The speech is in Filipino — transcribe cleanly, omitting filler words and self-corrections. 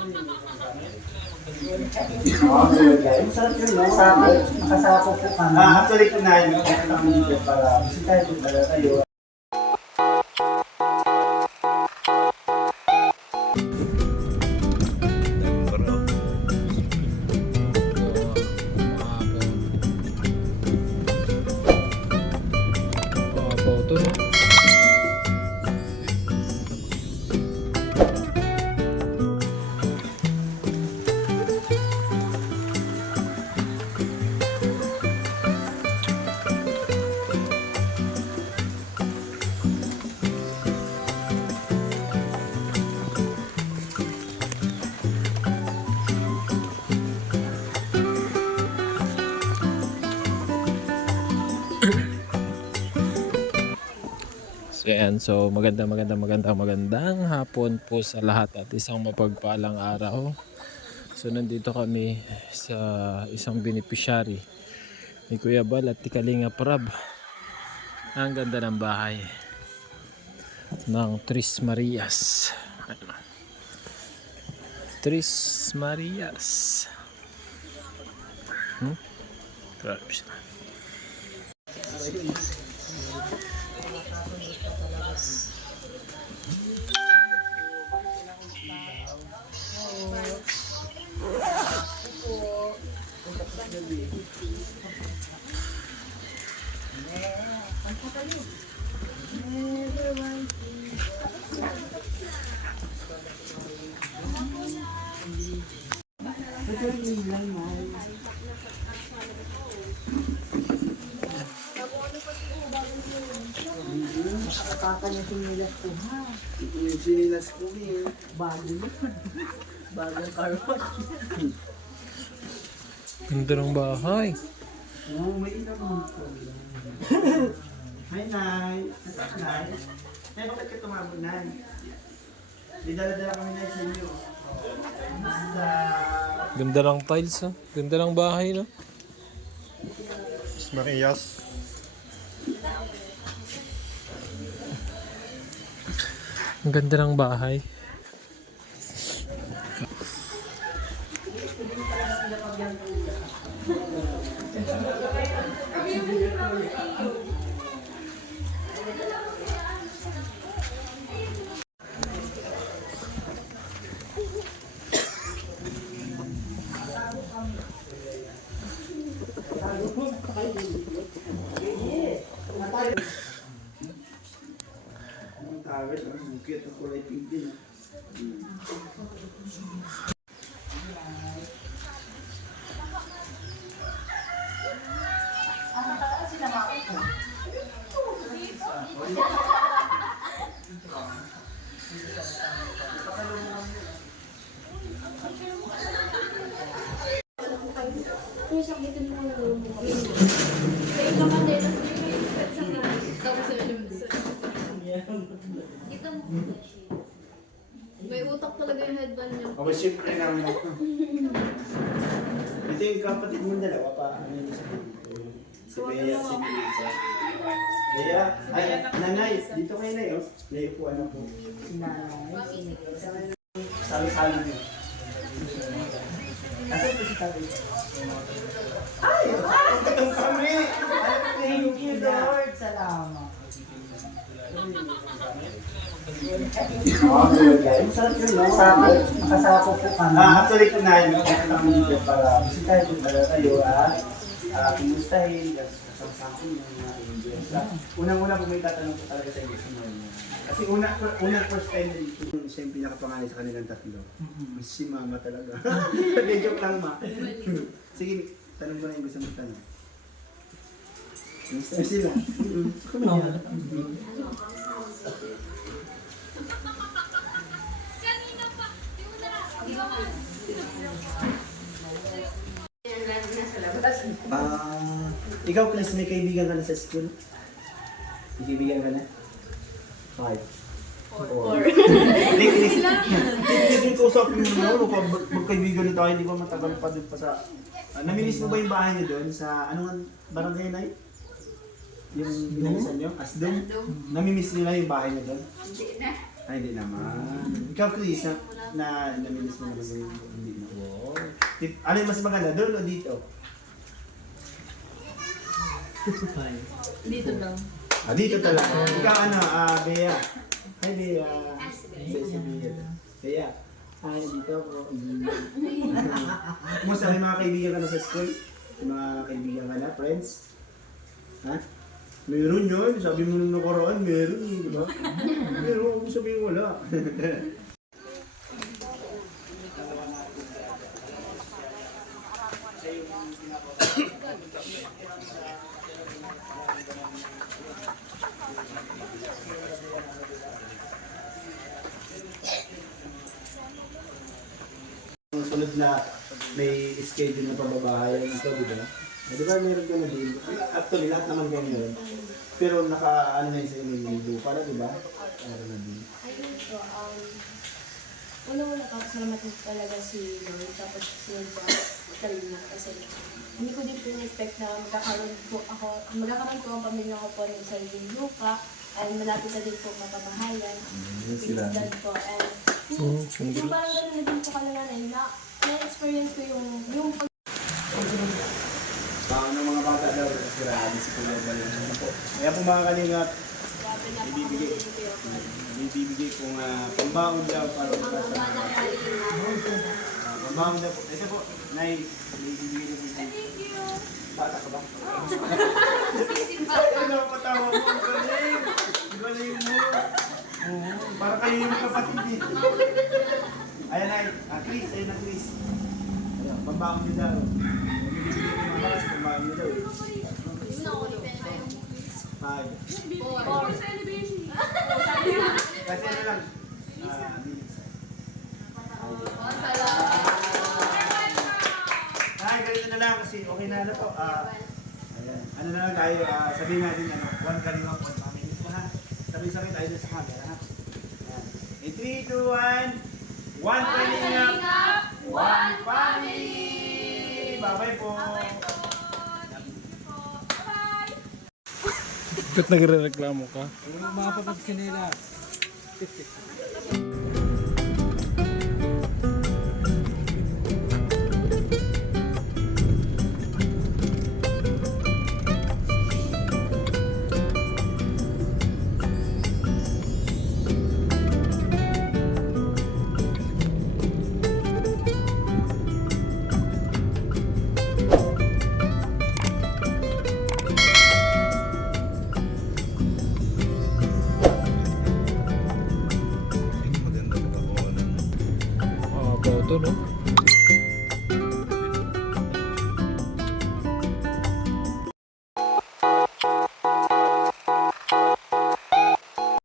Masarap yun, no? Nakasapo po kami. Actually po na yun, para bisitahin po talaga kayo. So magandang hapon po sa lahat at isang mapagpalang araw. So nandito kami sa isang beneficiary ni Kuya Bal at ni Kalinga Prab. Ang ganda ng bahay ng Tres Marias. Tres Marias. Grabe siya. Nakakaka niya sinilas ko, ha? Yung sinilas ko, eh. Bago yun. Bagong karot. Ganda ng bahay. Oo, may inamun ko. Hi, Nay. Nay. Nay, bakit ka tumabog, Nay? May dala-dala kami, Nay, sa inyo. Ganda ng tiles, ha? Ganda ng bahay, no? Marias. Ang ganda ng bahay. Ang tawid, ang bukit, ang kulay pink din. May utak talaga yung headband niya. Okay, siyempre naman ako. Ito yung kapatid mo dalawa pa. Ano yung isa? Si Bea, si Melissa. Bea, ay, nanay, dito kayo na yun. Layo po, ano po. Sali-sali niyo. Asan po si Tabi? Ay! Ang kami! Thank you, Lord. Salamat. Masarap yun, no? Nakasapo po kami. Actually po na yun, para bisitahin po talaga kayo at kumustahin, kasama ko yung mga Indians. Unang-una po may tatanong po talaga sa inyo sa mga kasi unang first time dito, siya yung pinakapangalan sa kanilang tatlo. Si Mama talaga. Hindi, joke lang, Ma. Sige, tanong mo na yung gusto mo tanong. Kumusta sila? Ikaw, class, may kaibigan ka na sa school? May kaibigan ka na? 5. 4. Hindi ko usapin mo na ako, magkaibigan na tayo, hindi ko matagal pa doon pa sa... namimiss mo ba yung bahay niyo doon? Sa anong barangay na yun? Yung binalisan nyo? Asdom? Namimiss nila yung bahay niyo doon? Hindi na. Ay, hindi naman. Ikaw, Chris, naminis mo naman yung hindi na. Wow. Ano yung mas maganda? Doon o dito? Dito lang. Ah, dito talaga. Ikaw ano, Bea. Hi, Bea. Si Bea. Bea. Hi, dito ako. Kumusta may mga kaibigan ka na sa school? May mga kaibigan ka na, friends? Ha? Meron yun. Sabi mo nung nakaraan, meron yun, di ba? Meron, sabi mo wala. Ang sunod na may schedule na pababahayan ito, di ba? Di ba meron ka na din? Actually, lahat naman kayo meron. Pero ano na yun sa inyo, may lupa na, di ba? Meron na din. Ayun po, una-una papasalamat din talaga si Lord, tapos sunod po Kalina kasi hindi ko din po in-expect na magkakaroon po ang pamilya ko po ng sariling lupa, and malapit na din po mapabahayan. Please God po, and yung parang gano'n na din po kalanganan na na-experience ko yung Paano mga bata daw, sirahan si Kuya Balen. Ano po? Kaya po mga kalingap, grabe na Ibibigay. ibibigay kong pambaon daw para sa pambaon daw po. Ito po, Nay, ibibigay na po. Thank you! Bata ka ba? Ano ang patawa mo? Ang galing! Ang galing mo! Oo, para kayo yung kapatid din. Ayan Nay, Chris, ayun na Chris. Ayan, pambaon niyo daw. Ibibigay ko mga balas, pambaon niyo daw. Yun ako, depende kayo. Five. Four. Kasi ano lang, ay, ganito na lang kasi okay na po. Ayan. Ano na lang tayo, sabihin natin, one kalinga, one family. Ha? Sabi-sabi tayo sa camera, ha? Ayan. In 3, 2, 1, one kalinga, one family! Bye-bye po! Ba't nagre-reklamo ka? Mga papagsinelas. Boto, no?